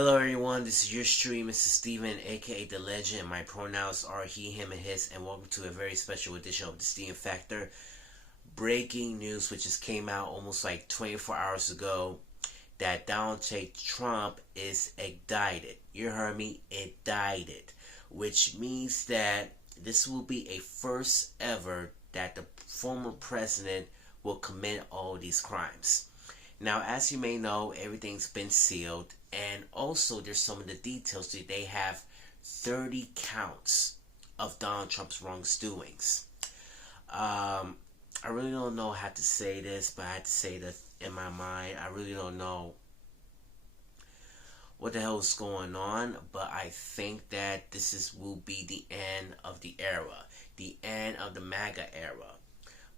Hello everyone, this is your stream, Mr. Steven, aka The Legend. My pronouns are he, him, and his, and welcome to a very special edition of the Steven Factor. Breaking news, which just came out almost like 24 hours ago, that Donald J. Trump is indicted. You heard me? Indicted. Which means that this will be a first ever that the former president will commit all these crimes. Now, as you may know, everything's been sealed, and also there's some of the details that they have 30 counts of Donald Trump's wrongdoings. I really don't know how to say this, but I had to say this in my mind. I really don't know what the hell is going on, but I think that will be the end of the era, the end of the MAGA era.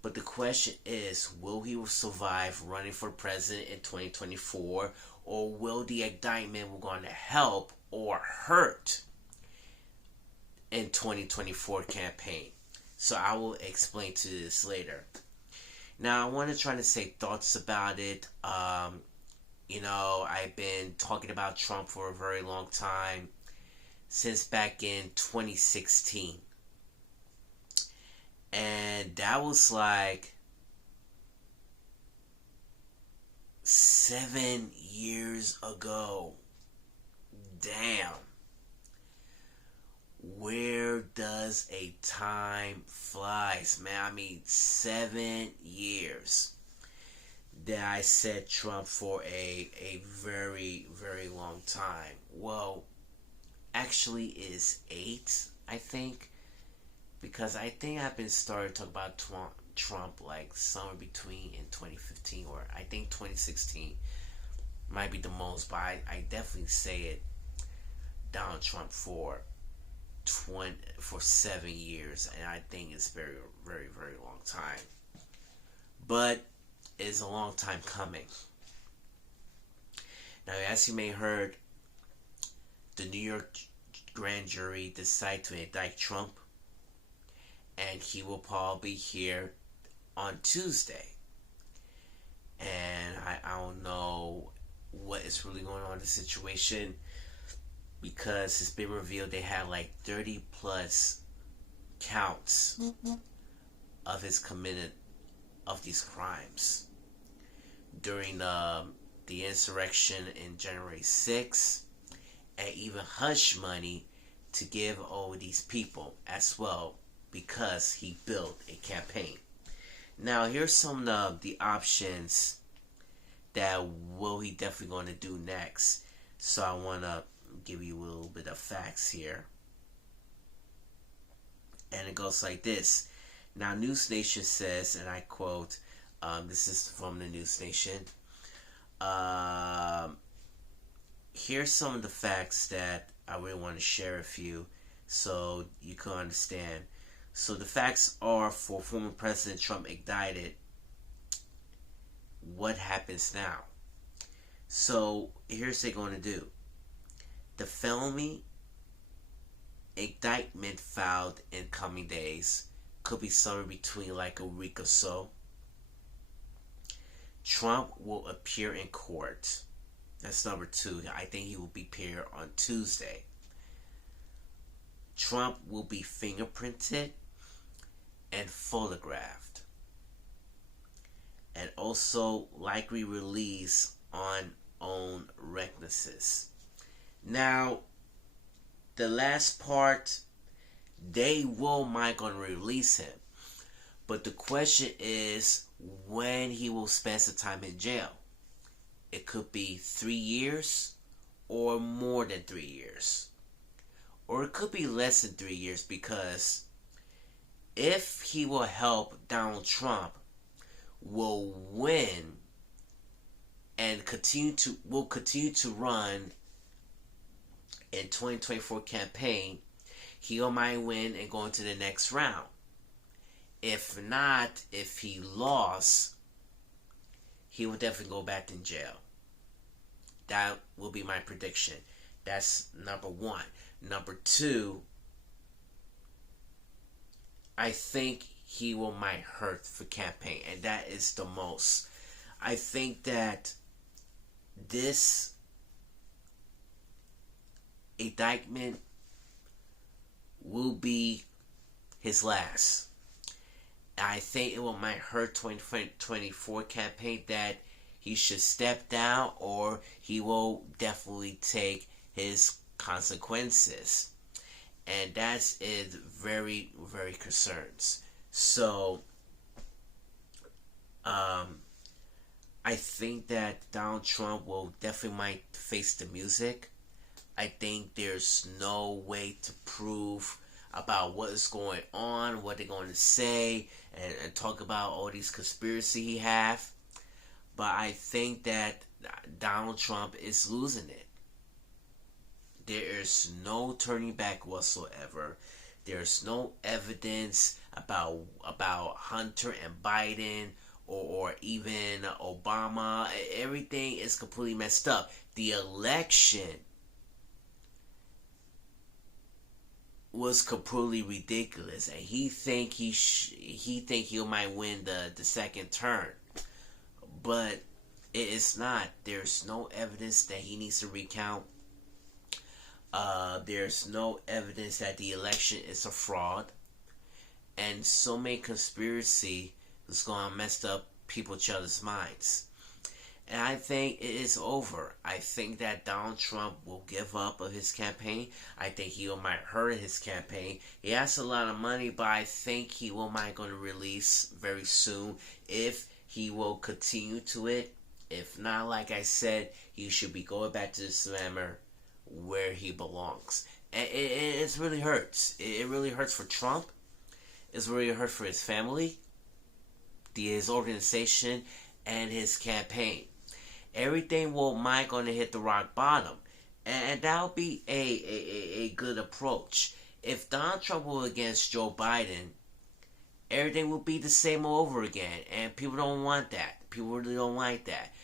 But the question is, will he survive running for president in 2024, or will the indictment going to help or hurt in 2024 campaign? So I will explain to this later. Now I want to try to say thoughts about it. I've been talking about Trump for a very long time, since back in 2016. And that was like 7 years ago. Damn. Where does a time flies, man? I mean, 7 years that I said Trump for a very, very long time. Well, actually is 8, I think. Because I think I've been started talking about Trump like somewhere between in 2015 or I think 2016 might be the most, but I definitely say it Donald Trump for 7 years, and I think it's very, very, very long time. But it's a long time coming. Now, as you may have heard, the New York grand jury decided to indict Trump, and he will probably be here on Tuesday. And I don't know what is really going on in the situation, because it's been revealed they had like 30 plus counts of his committed of these crimes during the insurrection in January 6th, and even hush money to give all these people as well, because he built a campaign. Now, here's some of the options that he definitely going to do next. So I want to give you a little bit of facts here. And it goes like this. Now, News Nation says, and I quote, this is from the News Nation. Here's some of the facts that I really want to share with you so you can understand. So the facts are, for former President Trump indicted, what happens now? So here's what they're going to do. The felony indictment filed in coming days could be somewhere between like a week or so. Trump will appear in court. That's number 2. I think he will appear on Tuesday. Trump will be fingerprinted and photographed, and also likely released on own recognises. Now, the last part, they might gonna release him, but the question is when he will spend some time in jail. It could be 3 years or more than 3 years, or it could be less than 3 years, because if he will help Donald Trump will win and will continue to run in 2024 campaign, he might win and go into the next round. If not, if he lost, he will definitely go back in jail. That will be my prediction. That's number 1. Number 2, I think he might hurt for campaign, and that is the most. I think that this indictment will be his last. I think it will might hurt 2024 campaign that he should step down or he will definitely take his consequences. And that is very, very concerns. So, I think that Donald Trump will definitely might face the music. I think there's no way to prove about what is going on, what they're going to say, and talk about all these conspiracy he have. But I think that Donald Trump is losing it. There is no turning back whatsoever. There's no evidence about Hunter and Biden or even Obama. Everything is completely messed up. The election was completely ridiculous, and he think he might win the second turn, but it is not. There's no evidence that he needs to recount. There's no evidence that the election is a fraud, and so many conspiracy is going to mess up each other's minds. And I think it is over. I think that Donald Trump will give up of his campaign. I think he might hurt his campaign. He has a lot of money, but I think he might going to release very soon if he will continue to it. If not, like I said, he should be going back to the slammer where he belongs. And it really hurts. It really hurts for Trump. It's really hurt for his family, his organization, and his campaign. Everything might going to hit the rock bottom, and that'll be a good approach. If Donald Trump were against Joe Biden, everything will be the same over again, and people don't want that. People really don't like that.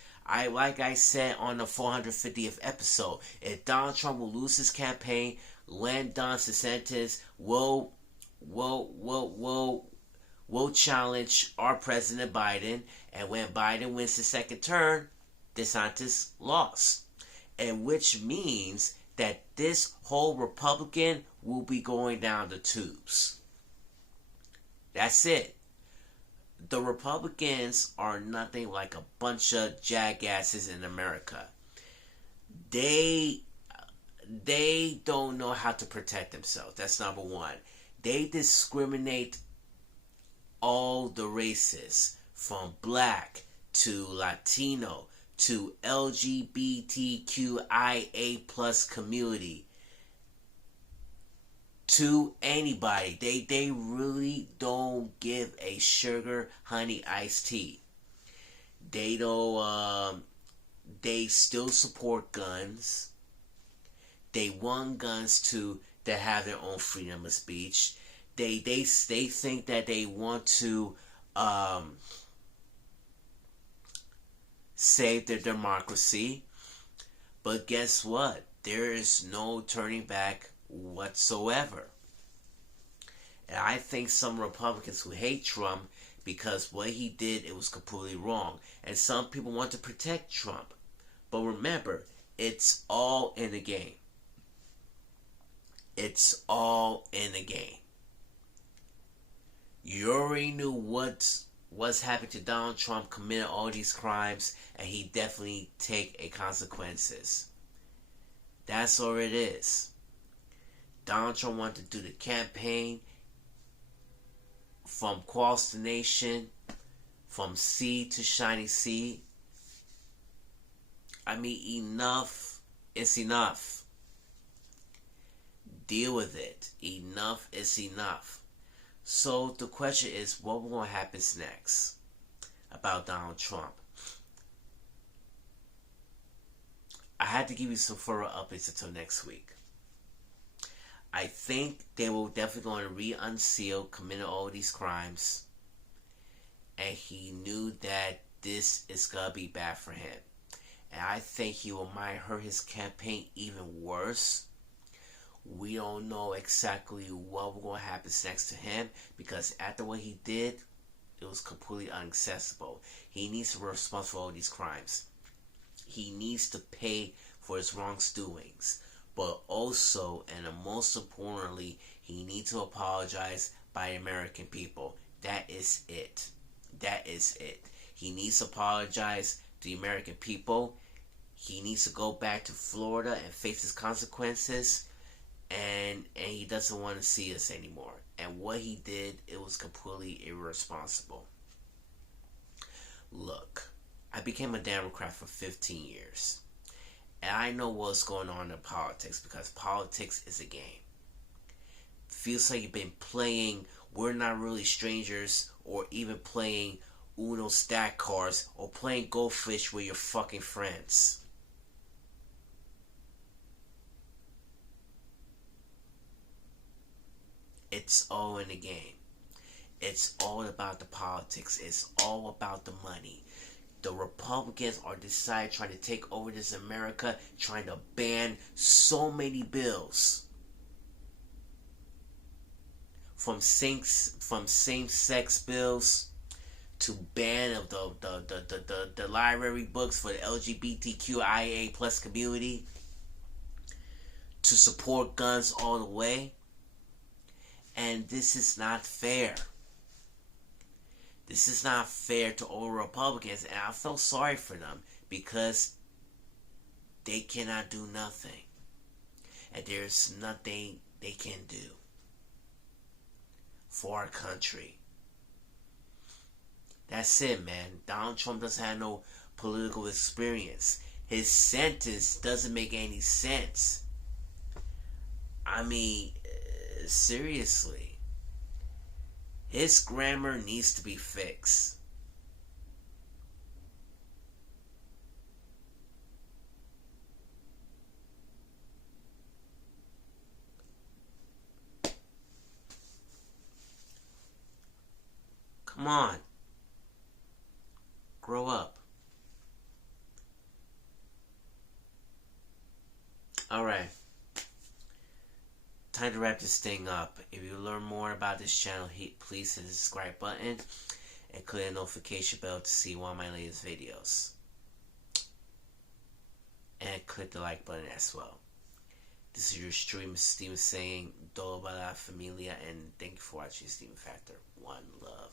Like I said on the 450th episode, if Donald Trump will lose his campaign, Len DeSantis will challenge our President Biden, and when Biden wins the second term, DeSantis lost, and which means that this whole Republican will be going down the tubes. That's it. The Republicans are nothing like a bunch of jackasses in America. They don't know how to protect themselves. That's number one. They discriminate all the races, from black to Latino to LGBTQIA plus community, to anybody. They really don't give a sugar honey iced tea. They don't. They still support guns. They want guns to have their own freedom of speech. They think that they want to save their democracy, but guess what? There is no turning back whatsoever. And I think some Republicans who hate Trump because what he did, it was completely wrong. And some people want to protect Trump. But remember, it's all in the game. It's all in the game. You already knew what's happened to Donald Trump, committed all these crimes, and he definitely take a consequences. That's all it is. Donald Trump wanted to do the campaign from across the nation, from sea to shining sea. I mean, enough is enough. Deal with it. Enough is enough. So the question is, what will happen next about Donald Trump? I had to give you some further updates until next week. I think they will definitely going to re-unseal, committed all these crimes, and he knew that this is going to be bad for him. And I think he might hurt his campaign even worse. We don't know exactly what will going to happen next to him, because after what he did, it was completely unacceptable. He needs to be responsible for all these crimes. He needs to pay for his wrongdoings. but also, and most importantly, he needs to apologize by American people. That is it. That is it. He needs to apologize to the American people. He needs to go back to Florida and face his consequences. And he doesn't want to see us anymore. And what he did, it was completely irresponsible. Look, I became a Democrat for 15 years. And I know what's going on in politics, because politics is a game. Feels like you've been playing We're Not Really Strangers, or even playing Uno stack cards, or playing Go Fish with your fucking friends. It's all in the game. It's all about the politics. It's all about the money. The Republicans are deciding trying to take over this America, trying to ban so many bills. From same-sex bills to ban of the library books for the LGBTQIA plus community, to support guns all the way. And this is not fair. This is not fair to all Republicans, and I felt sorry for them, because they cannot do nothing. And there's nothing they can do for our country. That's it, man. Donald Trump doesn't have no political experience. His sentence doesn't make any sense. I mean, seriously. His grammar needs to be fixed. Come on. Grow up. Alright. Time to wrap this thing up. If you learn more about this channel, please hit the subscribe button and click the notification bell to see one of my latest videos. And click the like button as well. This is your streamer Steven saying, Todo para la familia, and thank you for watching Steven Factor. One love.